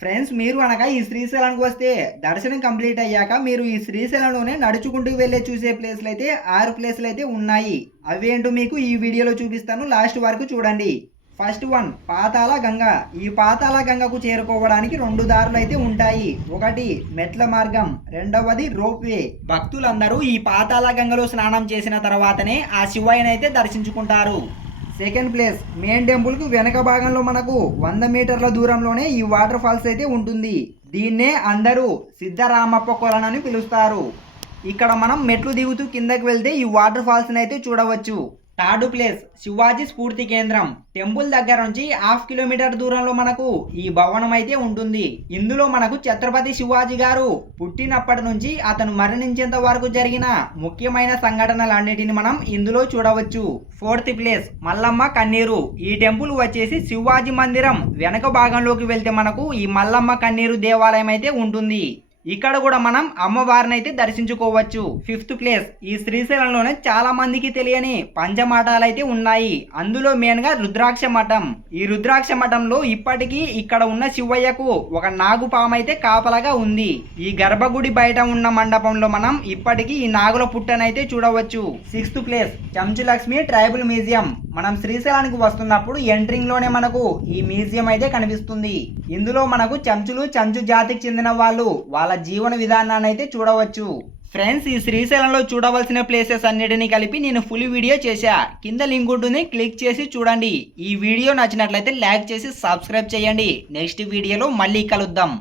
Friends మీరు అనగా ఈ శ్రీశైలానికి వస్తే దర్శనం కంప్లీట్ అయ్యాక మీరు ఈ శ్రీశైలంలోనే నడుచుకుంటూ వెళ్ళే చూసే ప్లేస్లు అయితే ఆరు ప్లేస్లు అయితే ఉన్నాయి. అవేంటో మీకు ఈ వీడియోలో చూపిస్తాను. లాస్ట్ వరకు చూడండి. First one Patala Ganga. ఈ పాతాళ గంగకు చేరుకోవడానికి రెండు దారులు అయితే ఉంటాయి. ఒకటి మెట్ల మార్గం. రెండవది రోప్వే. భక్తులందరూ ఈ పాతాళ గంగలో స్నానం చేసిన తర్వాతనే ఆ శివయ్యనైతే దర్శించుకుంటారు. సెకండ్ ప్లేస్ మెయిన్ టెంపుల్కు వెనక భాగంలో మనకు వంద మీటర్ల దూరంలోనే ఈ వాటర్ ఫాల్స్ అయితే ఉంటుంది. దీన్నే అందరూ సిద్ధరామప్ప అని పిలుస్తారు. ఇక్కడ మనం మెట్లు దిగుతూ కిందకి వెళ్తే ఈ వాటర్ ఫాల్స్ అయితే చూడవచ్చు. థర్డ్ ప్లేస్ శివాజీ స్ఫూర్తి కేంద్రం. టెంపుల్ దగ్గర నుంచి హాఫ్ కిలోమీటర్ దూరంలో మనకు ఈ భవనం అయితే ఉంటుంది. ఇందులో మనకు ఛత్రపతి శివాజీ గారు పుట్టినప్పటి నుంచి అతను మరణించేంత వరకు జరిగిన ముఖ్యమైన సంఘటనలన్నిటిని మనం ఇందులో చూడవచ్చు. ఫోర్త్ ప్లేస్ మల్లమ్మ కన్నీరు. ఈ టెంపుల్ వచ్చేసి శివాజీ మందిరం వెనక భాగంలోకి వెళ్తే మనకు ఈ మల్లమ్మ కన్నీరు దేవాలయం అయితే ఉంటుంది. ఇక్కడ కూడా మనం అమ్మవారిని అయితే దర్శించుకోవచ్చు. ఫిఫ్త్ ప్లేస్ ఈ శ్రీశైలంలోనే చాలా మందికి తెలియని పంచమఠాలు అయితే ఉన్నాయి. అందులో మెయిన్గా రుద్రాక్ష మఠం. ఈ రుద్రాక్ష మఠంలో ఇప్పటికీ ఇక్కడ ఉన్న శివయ్యకు ఒక నాగుపాము అయితే కాపలాగా ఉంది. ఈ గర్భగుడి బయట ఉన్న మండపంలో మనం ఇప్పటికీ ఈ నాగుల పుట్టనైతే చూడవచ్చు. Sixth place Chenchulakshmi tribal museum మనం శ్రీశైలానికి వస్తున్నప్పుడు ఎంట్రింగ్లోనే మనకు ఈ మ్యూజియం అయితే కనిపిస్తుంది. ఇందులో మనకు చెంచులు చంచు జాతికి చెందిన వాళ్ళు వాళ్ళ జీవన విధానాన్ని అయితే చూడవచ్చు. ఫ్రెండ్స్ ఈ శ్రీశైలంలో చూడవలసిన ప్లేసెస్ అన్నిటిని కలిపి నేను ఫుల్ వీడియో చేశా. కింద లింక్ ఉంటుంది క్లిక్ చేసి చూడండి. ఈ వీడియో నచ్చినట్లయితే లైక్ చేసి సబ్స్క్రైబ్ చేయండి. నెక్స్ట్ వీడియోలో మళ్ళీ కలుద్దాం.